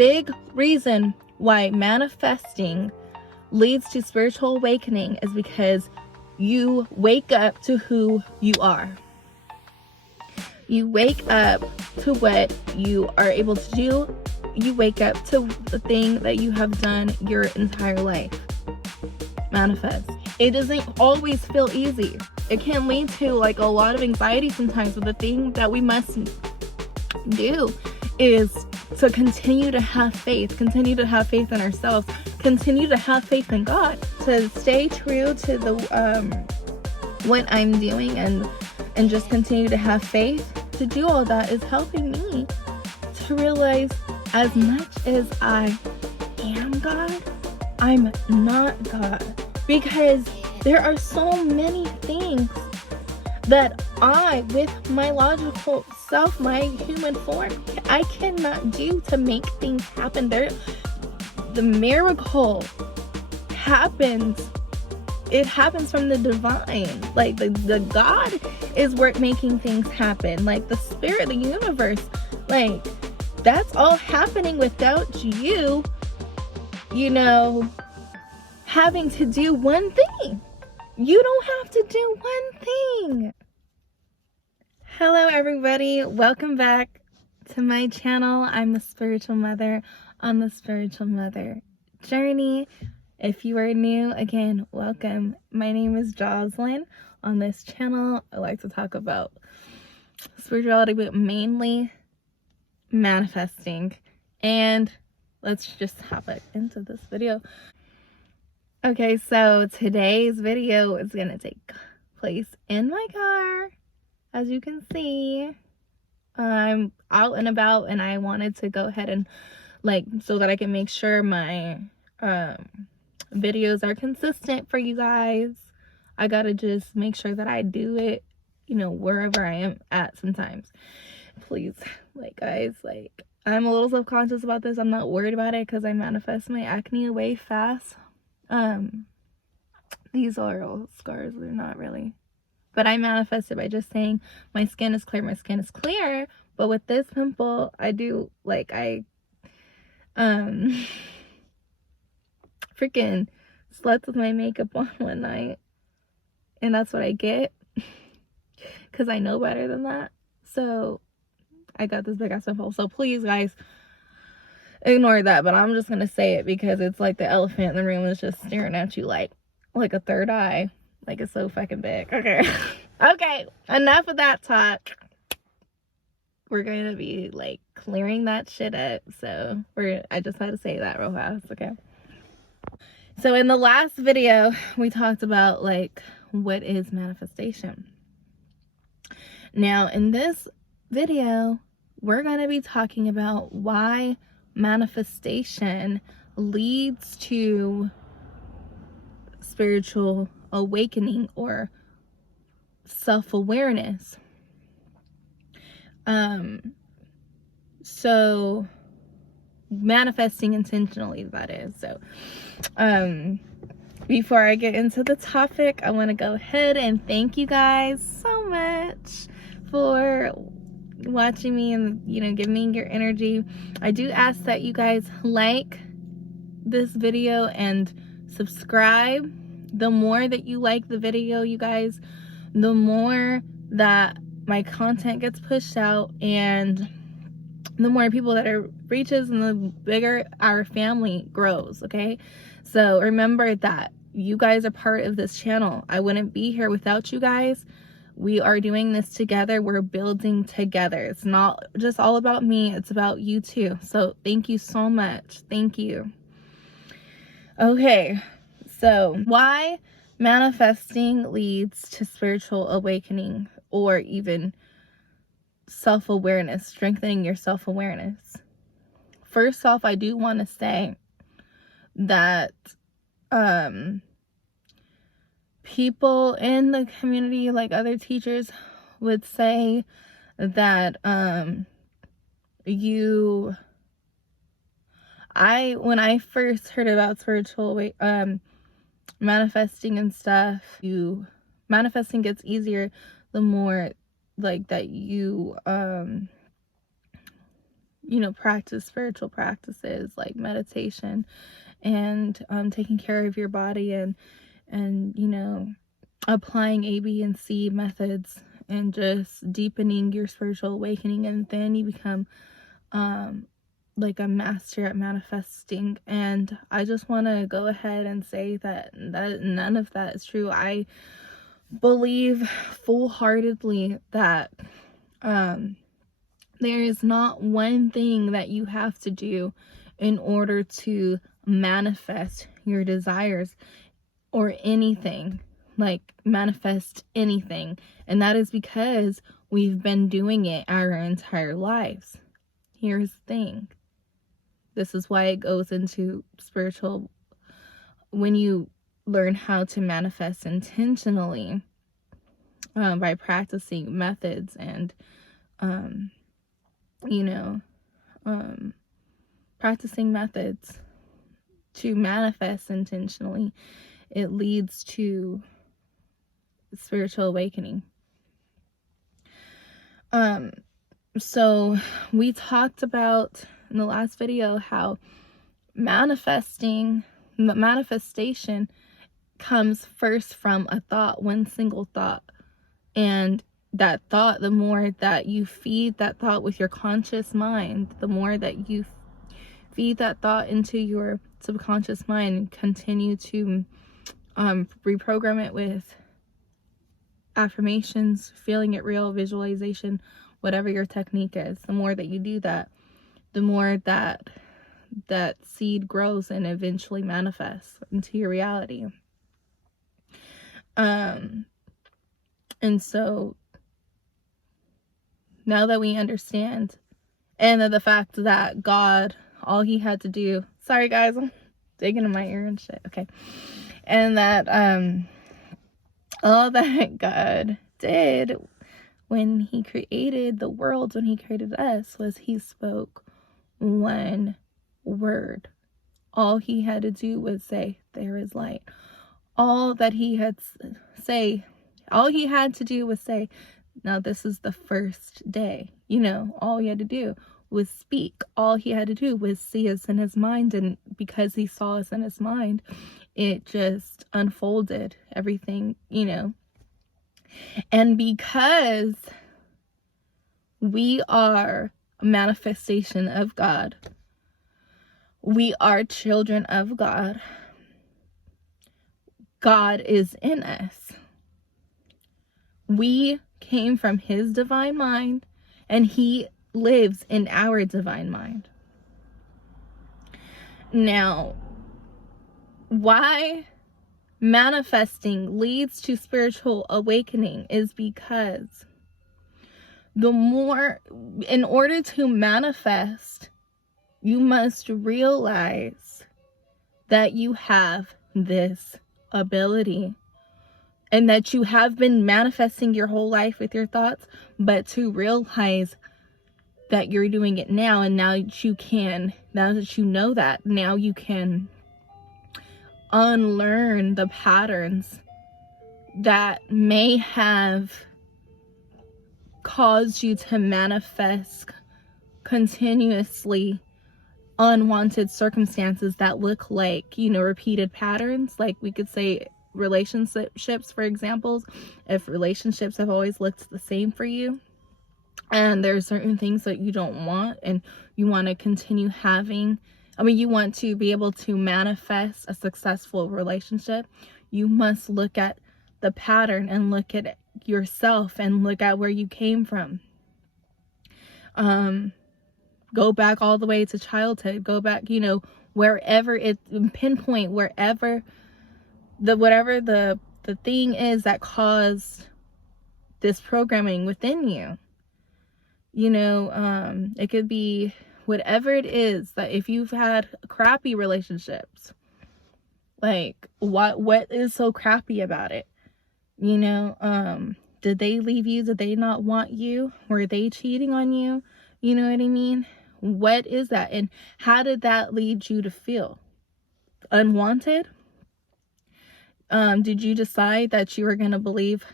big reason why manifesting leads to spiritual awakening is because you wake up to who you are. You wake up to what you are able to do. You wake up to the thing that you have done your entire life. Manifest. It doesn't always feel easy. It can lead to like a lot of anxiety sometimes, but the thing that we must do is to continue to have faith in ourselves, continue to have faith in God, to stay true to the what I'm doing and just continue to have faith. To do all that is helping me to realize, as much as I am God, I'm not God, because there are so many things that I, with my logical self, my human form, I cannot do to make things happen. The miracle happens. It happens from the divine. Like the God is making things happen. Like the spirit, the universe, like that's all happening without you, having to do one thing. You don't have to do one thing. Hello everybody, welcome back to my channel. I'm the Spiritual Mother on the Spiritual Mother journey. If you are new, again, welcome. My name is Jocelyn. On this channel, I like to talk about spirituality, but mainly manifesting. And let's just hop into this video. Okay, so today's video is gonna take place in my car. As you can see, I'm out and about, and I wanted to go ahead and so that I can make sure my videos are consistent for you guys. I gotta just make sure that I do it, wherever I am at sometimes. Please, guys, I'm a little self-conscious about this. I'm not worried about it because I manifest my acne away fast. These are all scars, they're not really. But I manifested by just saying my skin is clear, But with this pimple, I do, freaking slept with my makeup on one night. And that's what I get. Because I know better than that. So, I got this big ass pimple. So please, guys, ignore that. But I'm just going to say it because it's like the elephant in the room is just staring at you like a third eye. It's so fucking big. Okay. Okay, enough of that talk. We're going to be clearing that shit up. So I just had to say that real fast. Okay. So in the last video, we talked about what is manifestation. Now in this video, we're going to be talking about why manifestation leads to spiritual awakening or self-awareness. So manifesting intentionally, that is. So before I get into the topic, I want to go ahead and thank you guys so much for watching me and giving me your energy. I do ask that you guys like this video and subscribe. The more that you like the video, you guys, the more that my content gets pushed out and the more people that it reaches and the bigger our family grows. Okay, so remember that you guys are part of this channel. I wouldn't be here without you guys. We are doing this together. We're building together. It's not just all about me, it's about you too. So thank you so much. Thank you. Okay, so why manifesting leads to spiritual awakening or even self-awareness, strengthening your self-awareness. First off, I do want to say that people in the community, other teachers, would say that when I first heard about spiritual manifesting and stuff, manifesting gets easier the more that you practice spiritual practices like meditation and taking care of your body and applying A, B, and C methods and just deepening your spiritual awakening, and then you become like a master at manifesting. And I just want to go ahead and say that none of that is true. I believe full-heartedly that there is not one thing that you have to do in order to manifest your desires or anything, like manifest anything. And that is because we've been doing it our entire lives. Here's the thing. This is why it goes into spiritual. When you learn how to manifest intentionally by practicing methods and practicing methods to manifest intentionally, it leads to spiritual awakening. So we talked about in the last video how manifestation comes first from a thought, one single thought. And that thought, the more that you feed that thought with your conscious mind, the more that you feed that thought into your subconscious mind and continue to reprogram it with affirmations, feeling it real, visualization, whatever your technique is, the more that you do that, the more that seed grows and eventually manifests into your reality. And so now that we understand, and the fact that God, all he had to do, sorry guys, I'm digging in my ear and shit, okay, and that all that God did when he created the world, when he created us, was he spoke one word. All he had to do was say, there is light. All he had to do was say, now this is the first day. All he had to do was speak. All he had to do was see us in his mind, and because he saw us in his mind, it just unfolded everything, And because we are a manifestation of God, we are children of God. God is in us. We came from his divine mind, and he lives in our divine mind. Now, why manifesting leads to spiritual awakening is because in order to manifest, you must realize that you have this ability, and that you have been manifesting your whole life with your thoughts, but to realize that you're doing it now, and now that you know that, now you can unlearn the patterns that may have caused you to manifest continuously unwanted circumstances that look like, repeated patterns. Like we could say relationships, for example. If relationships have always looked the same for you, and there's certain things that you don't want, and you want to continue having, you want to be able to manifest a successful relationship, you must look at the pattern and look at yourself and look at where you came from. Go back all the way to childhood. Go back, wherever pinpoint whatever the thing is that caused this programming within you. It could be whatever it is, that if you've had crappy relationships, like what is so crappy about it? Did they leave you? Did they not want you? Were they cheating on you? You know what I mean? What is that? And how did that lead you to feel unwanted? Did you decide that you were going to believe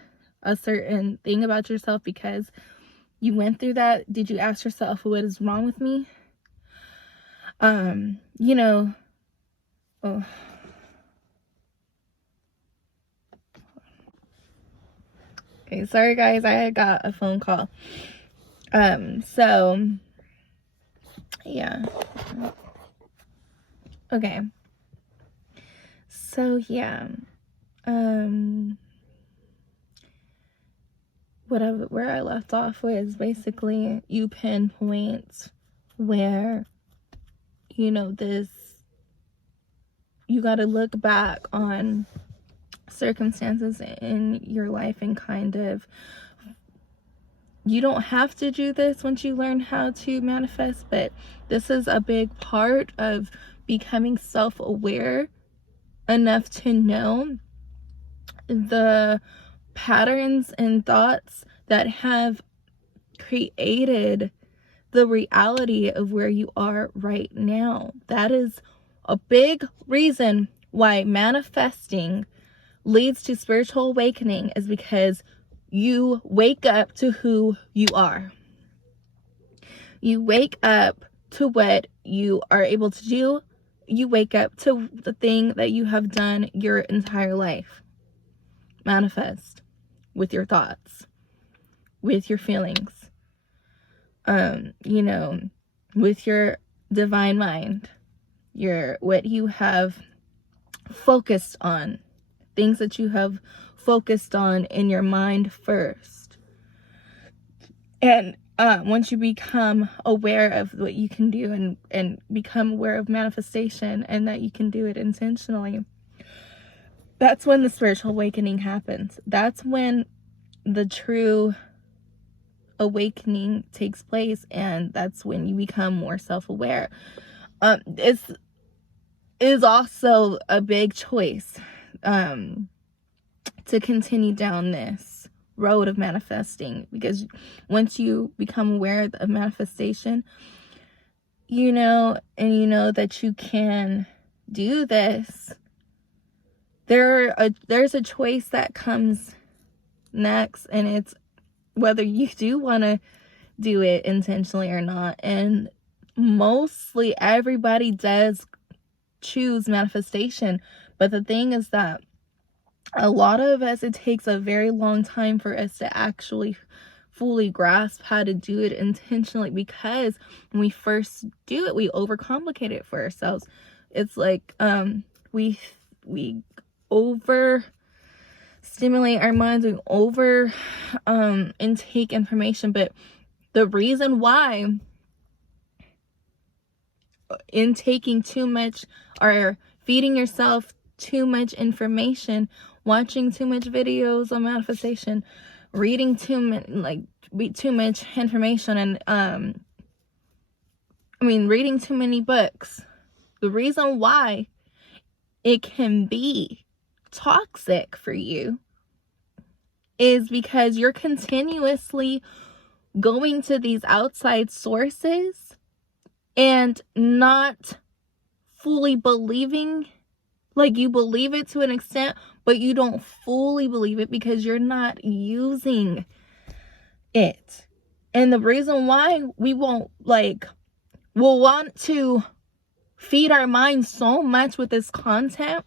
a certain thing about yourself because you went through that? Did you ask yourself, what is wrong with me? You know, oh, okay, sorry guys, I got a phone call. So yeah. Okay. So yeah. Where I left off was basically you pinpoint where, you know, you got to look back on circumstances in your life and kind of, you don't have to do this once you learn how to manifest, but this is a big part of becoming self-aware enough to know the patterns and thoughts that have created the reality of where you are right now. That is a big reason why manifesting leads to spiritual awakening, is because you wake up to who you are. You wake up to what you are able to do. You wake up to the thing that you have done your entire life. Manifest with your thoughts, with your feelings, you know, with your divine mind, what you have focused on, things that you have focused on in your mind first. And once you become aware of what you can do and become aware of manifestation and that you can do it intentionally, that's when the spiritual awakening happens. That's when the true awakening takes place, and that's when you become more self-aware. It is also a big choice to continue down this road of manifesting, because once you become aware of manifestation, you know that you can do this, there's a choice that comes next, and it's whether you do want to do it intentionally or not. And mostly everybody does choose manifestation, but the thing is that a lot of us, it takes a very long time for us to actually fully grasp how to do it intentionally, because when we first do it, we overcomplicate it for ourselves. It's like we over stimulate our minds, we over intake information. But the reason why intaking too much or feeding yourself too much information, watching too much videos on manifestation, reading too much information, and reading too many books, the reason why it can be toxic for you is because you're continuously going to these outside sources and not fully believing. Like, you believe it to an extent, but you don't fully believe it because you're not using it. And the reason why we'll want to feed our minds so much with this content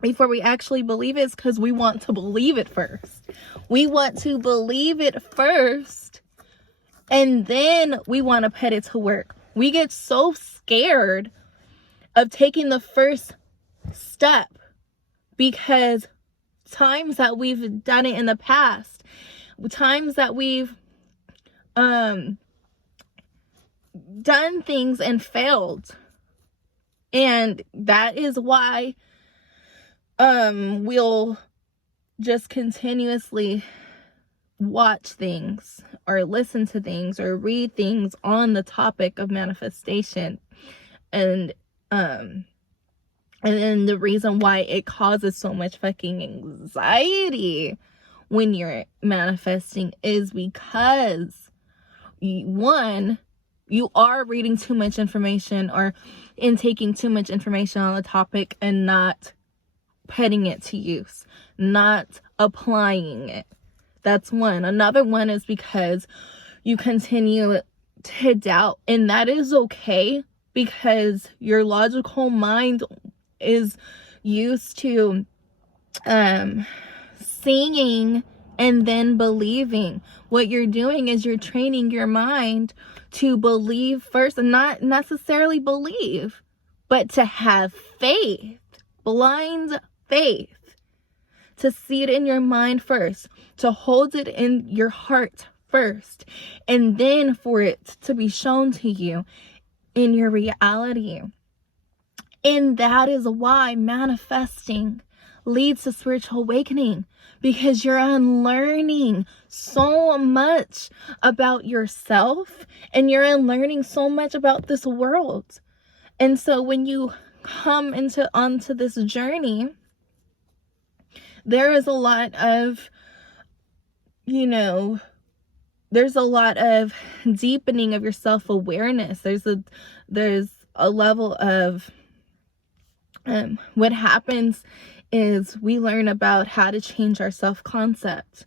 before we actually believe it is because we want to believe it first. We want to believe it first, and then we want to put it to work. We get so scared of taking the first step because times that we've done it in the past, times that we've done things and failed, and that is why we'll just continuously watch things or listen to things or read things on the topic of manifestation, and then the reason why it causes so much fucking anxiety when you're manifesting is because, one, you are reading too much information or intaking too much information on the topic and not putting it to use, not applying it. That's one. Another one is because you continue to doubt, and that is okay, because your logical mind is used to seeing and then believing. What you're doing is you're training your mind to believe first, and not necessarily believe, but to have faith, blind faith, to see it in your mind first, to hold it in your heart first, and then for it to be shown to you in your reality. And that is why manifesting leads to spiritual awakening, because you're unlearning so much about yourself, and you're unlearning so much about this world. And so when you come onto this journey, there is a lot of, there's a lot of deepening of your self-awareness. There's a level of what happens is we learn about how to change our self-concept.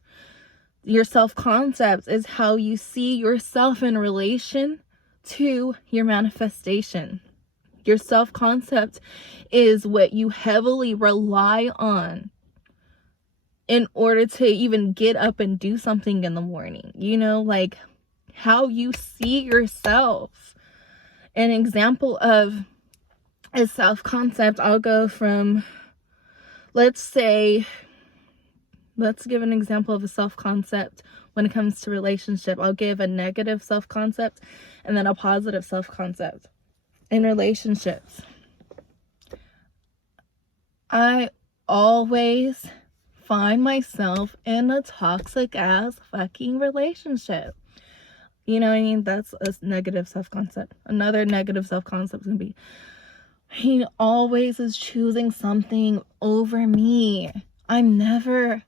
Your self-concept is how you see yourself in relation to your manifestation. Your self-concept is what you heavily rely on in order to even get up and do something in the morning. Like how you see yourself. An example of a self-concept, I'll go from, let's give an example of a self-concept when it comes to relationship. I'll give a negative self-concept and then a positive self-concept. In relationships, I always find myself in a toxic ass fucking relationship. You know what I mean? That's a negative self-concept. Another negative self-concept is gonna be, he always is choosing something over me. I'm never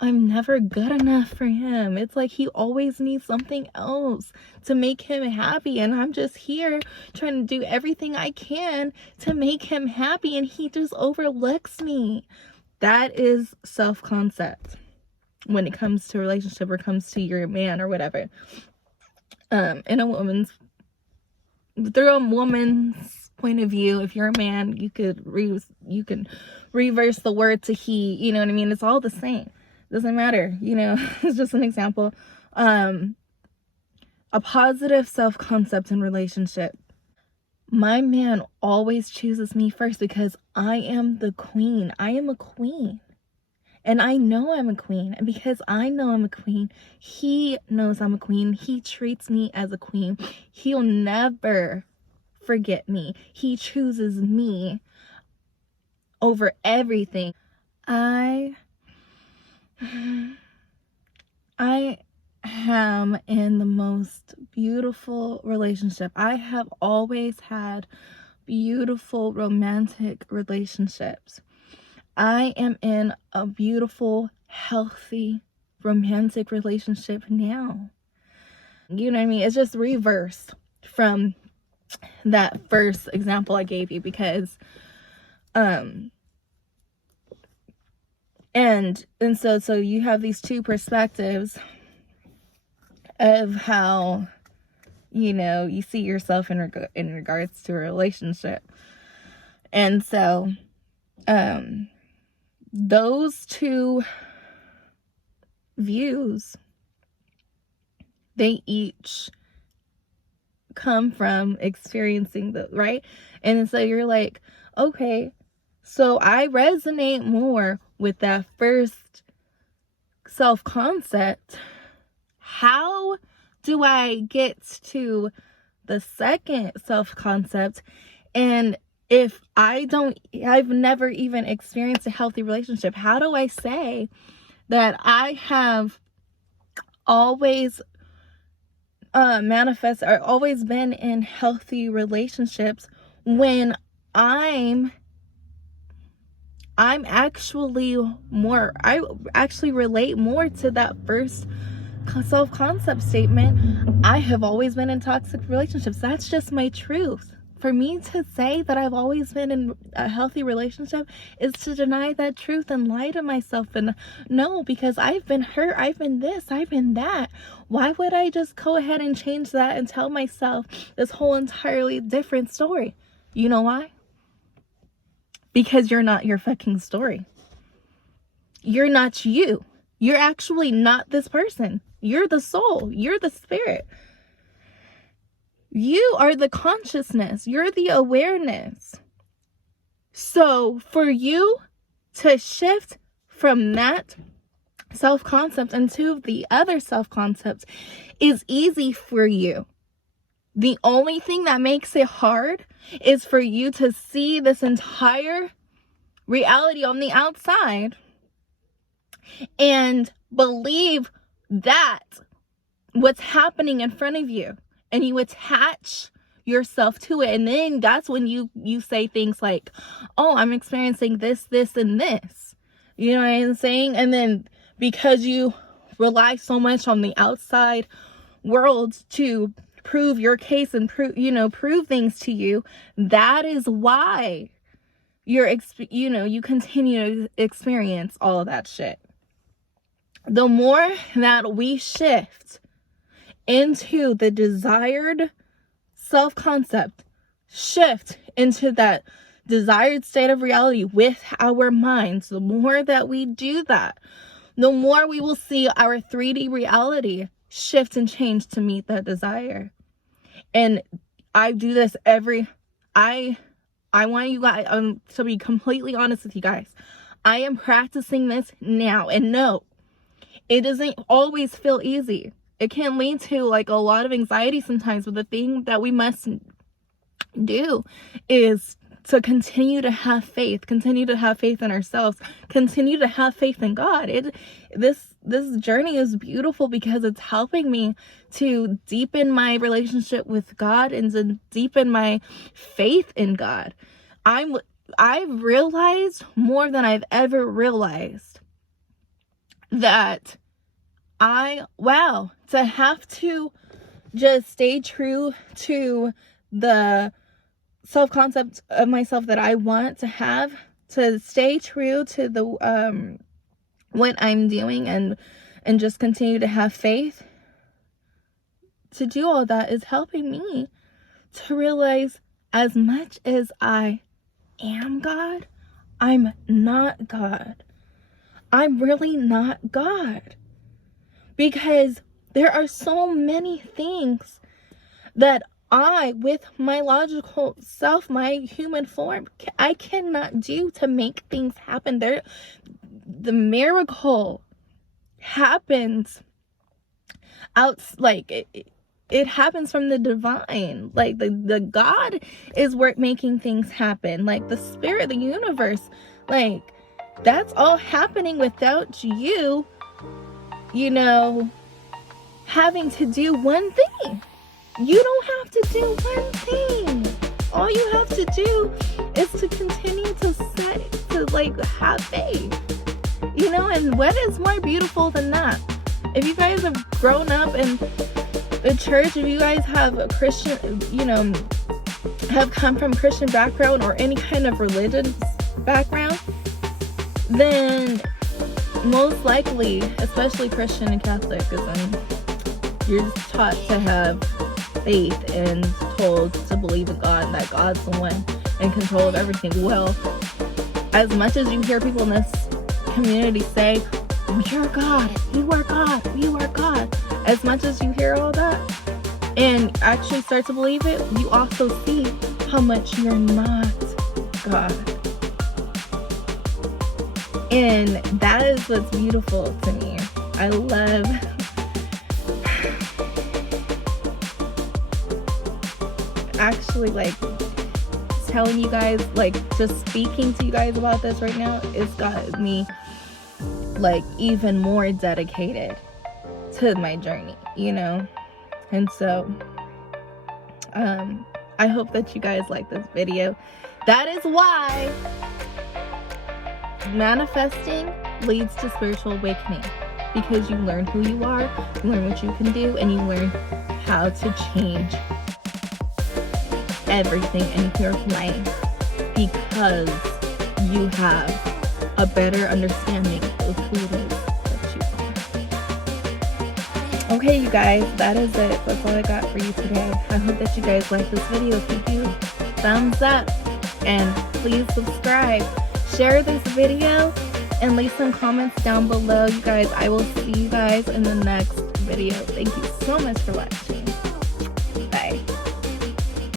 good enough for him. It's like he always needs something else to make him happy, and I'm just here trying to do everything I can to make him happy, and he just overlooks me. That is self-concept when it comes to a relationship or comes to your man or whatever. Through a woman's point of view, if you're a man, you can reverse the word to he. You know what I mean? It's all the same. Doesn't matter, it's just an example. A positive self-concept in relationship. My man always chooses me first because I am the queen. I am a queen. And I know I'm a queen. And because I know I'm a queen, he knows I'm a queen. He treats me as a queen. He'll never forget me. He chooses me over everything. I am in the most beautiful relationship. I have always had beautiful romantic relationships. I am in a beautiful, healthy, romantic relationship now. You know what I mean? It's just reversed from that first example I gave you, because and so you have these two perspectives of how you see yourself in regards to a relationship. And so those two views, they each come from experiencing right? And so you're like, okay, so I resonate more with that first self-concept. How do I get to the second self-concept? And if I've never even experienced a healthy relationship, how do I say that I have always always been in healthy relationships when I actually relate more to that first self-concept statement? I have always been in toxic relationships. That's just my truth. For me to say that I've always been in a healthy relationship is to deny that truth and lie to myself. And no, because I've been hurt, I've been this, I've been that. Why would I just go ahead and change that and tell myself this whole entirely different story? You know why? Because you're not your fucking story. You're not you. You're actually not this person. You're the soul. You're the spirit. You are the consciousness. You're the awareness. So for you to shift from that self-concept into the other self-concept is easy for you. The only thing that makes it hard is for you to see this entire reality on the outside and believe that what's happening in front of you, and you attach yourself to it. And then that's when you say things like, oh, I'm experiencing this, this, and this. You know what I'm saying? And then because you rely so much on the outside world to prove your case and prove things to you, that is why you continue to experience all of that shit. The more that we shift into the desired self-concept, shift into that desired state of reality with our minds, the more that we do that, the more we will see our 3D reality shift and change to meet that desire. And I do this I want you guys, to be completely honest with you guys, I am practicing this now. And no, it doesn't always feel easy. It can lead to like a lot of anxiety sometimes, but the thing that we must do is to continue to have faith in ourselves, continue to have faith in God. This journey is beautiful because it's helping me to deepen my relationship with God and to deepen my faith in God. I've realized more than I've ever realized that to have to just stay true to the self-concept of myself that I want to have, to stay true to the what I'm doing and just continue to have faith, to do all that is helping me to realize as much as I am God, I'm not God. I'm really not God. Because there are so many things that I, with my logical self, my human form, I cannot do to make things happen. The miracle happens it happens from the divine. Like the God is making things happen. Like the spirit, the universe, like that's all happening without you, having to do one thing. You don't have to do one thing. All you have to do is to continue to have faith. And what is more beautiful than that? If you guys have grown up in the church, if you guys have a Christian, have come from Christian background or any kind of religious background, then most likely, especially Christian and Catholicism, you're just taught to have faith and told to believe in God and that God's the one in control of everything. Well, as much as you hear people in this community say, you're God, you are God, you are God, as much as you hear all that and actually start to believe it, you also see how much you're not God. And that is what's beautiful to me. I love actually telling you guys, just speaking to you guys about this right now, it's got me even more dedicated to my journey, and so I hope that you guys like this video. That is why manifesting leads to spiritual awakening, because you learn who you are, you learn what you can do, and you learn how to change everything in your life because you have a better understanding of who it is that you are. Okay, you guys, that is it. That's all I got for you today. I hope that you guys like this video. If you do, thumbs up, and please subscribe. Share this video and leave some comments down below. You guys, I will see you guys in the next video. Thank you so much for watching.